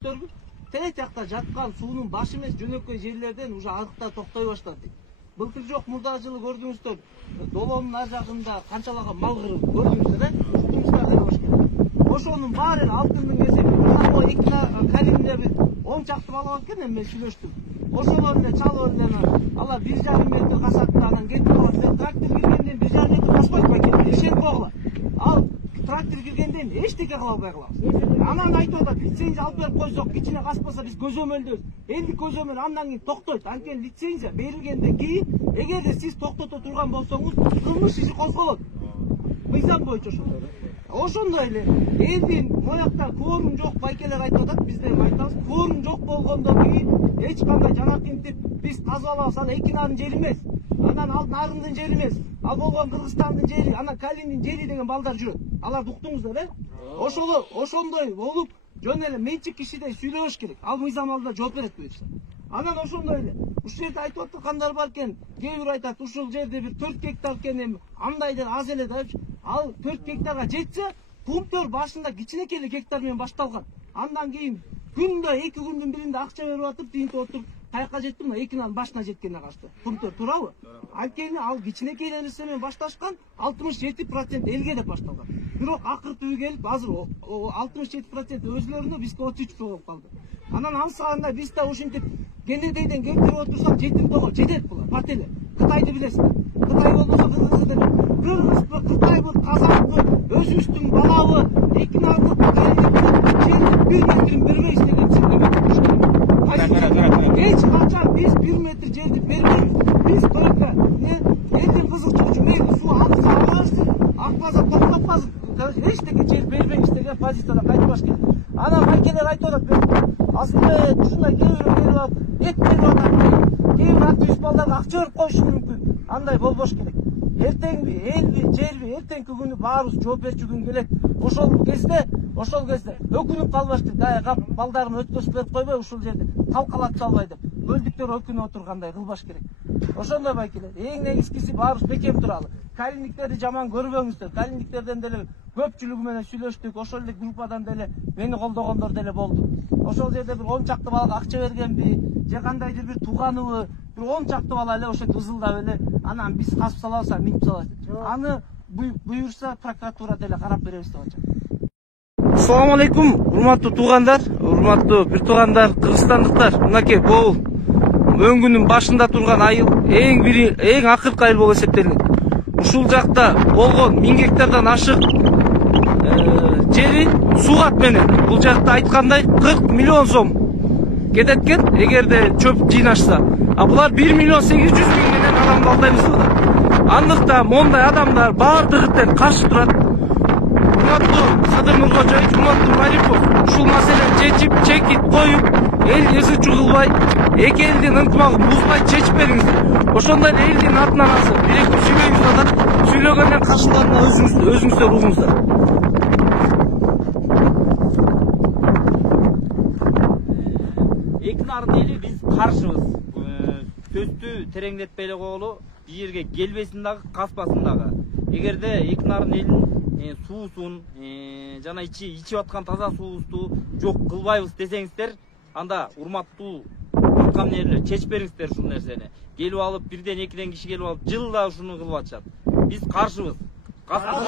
Тeret жакта жаткан суунун башы эмес жөнөкөй жерлерден уже арыктар токтой баштады. Былтыр жок мурда жылы көрдүңүздөр, долоонун ар жагында канчалаган мал кырылды көрдүңүздөр, ошонун баары алтындын эсеби. Мына 2 калимде бир 10 чакты бала бар экен, мен сүйлөштүм. Ошолор эле чалып эле алар 1,5 метр касатты, анан кетип калат. Трактор киргенден 1,5 метр каспайт макет, ишенип койгула. Ал трактор киргенден эчтеке кыла албай калабыз. Анан айтып атат, лицензия алып берип койсок, кичине каспаса биз көзөмөлдөбүз. Элди көзөмөл андан кийин токтойт. Анткени лицензия берилгенден кийин, эгерде сиз токтото турган болсоңуз, кылмыш иши козголот. Мыйзам боюнча ошондой. Ошондой эле элдин моякта кворум жок, байкелер айтып атат, биз да айтабыз, кворум жок болгондон кийин эч кандай жанакинтип биз казып алабыз. Аны Экинардын жери эмес, анан ал Нарындын жери эмес, ал болгон Кыргызстандын жери, анан Калиндин жери деген балдар жүрөт. Аларды уктуңуздар, Ошолор ошондой болуп, жөн эле менчик кишидей сүйлөбөш керек. Ал мыйзам алдында жооп берет буюрса. Анан ошондой эле ушул жерде айтып аткандар бар экен. Кээ бир айтат, ушул жерде бир 4 гектар экен, андайдыр аз эле деп. Ал 4 гектарга жетсе, пункттөр башында кичинекей гектар менен башталган. Андан кийин күндө 2 күндүн биринде акча берип атып, тинтип отуруп, каяка жетти, мына Экинардын башына жеткенине каршы. Пункттөр туурабы? Анткени ал кичинекей нерсе менен башташкан, 67% элге деп башталган. Бирок акыр түбү келип, азыр 67% өзлөрүнө, бизге 33% болуп калды. Анан ансаганда биз да ушинтип кенедейден келтирип отурсак, жетип того жетет булар. Пателе. Кытайды билесиз. Кытай болбосо Кыргызды деп. Кыргызбы, Кытайбы, Казакпы, өзүбүздүн балабы, Экинардын жери 1 метрин бербей иштеген сиздерге. Эч качан биз 1 метр жерди бербейбиз. Биз только элдин кызыкчылыгы үчүн мейли суу акса алабыз, акпаса токтотпайбыз. Эчтеке жер бербейбиз деген позицияда кайтпаш керек. Анан байкелер айтып атат, астына ушундай кээ бирөө берип алып, эт берип атат. Кээ бир активист балдарга акча берип коюшу мүмкүн. Андай болбош керек. Эртеңби, элби, жерби, эртеңки күнү баарыбыз жооп берчү күн келет. Ошол кезде өкүнүп калбаш керек. Кап балдарын өткөзүп берип койбой, ушул жерде талкалап салбай деп. Өлдүктөр өкүнүп отургандай кылбаш керек. Ошондой байкелер. Эң негизгиси баарыбыз бекем туралы. Калиндиктерди жаман көрбөңүздөр. Калиндиктерден деле көпчүлүгү менен сүйлөштүк. Ошол эле группадан деле мени колдогондор деле болду. Ошол жерде бир 10 чакты балага акча бергенби, же кандайдыр бир тууганыбы, бир 10 чакты бала эле ошентип ызылдап эле, анан биз касып салабыз, минип салабыз. Аны буюрса прокуратура деле карап беребиз деп атат. Assalamu alaikum, урматтуу туугандар, урматтуу бир туугандар, кыргызстандыктар. Мынакей бул өңгүнүн башында турган айыл эң акыркы айыл болуп эсептелет. Ушул жакта болгон 1000 гектардан ашык жери сугат менен. Бул жакта айткандай 40 миллион сом кетет экен, эгерде чөп жыйнашса. А булар 1 миллион 800 миң менен адамды алдайбыз деп атат. Андыктан мондай адамдар баардыгы тең каршы турат. Урматтуу Садыр Нуркожоевич, урматтуу Маликов, ушул маселени чекип коюп, эл эсичүү кылбай, эки элдин ынтымагын бузбай чечип бериңиздер. Ошондой эле элдин атынан азыр биректип сүйлөйбүз деп атат. Сүйлөгөндөн каршыларына өзүңүздөр угуңуздар. Экинардын эли биз каршыбыз. Сөздү тереңдетпей эле койгулу, бул жерге келбесин дагы, каспасын дагы. Эгерде Экинардын элин суусун жана ичип аткан таза суубузду жок кылбайбыз десеңиздер, анда урматтуу аткан эле чечип бериңиздер ушул нерсени. Келип алып, бирден экиден киши келип алып, жылда ушуну кылып атышат. Биз каршыбыз. Каршыбыз.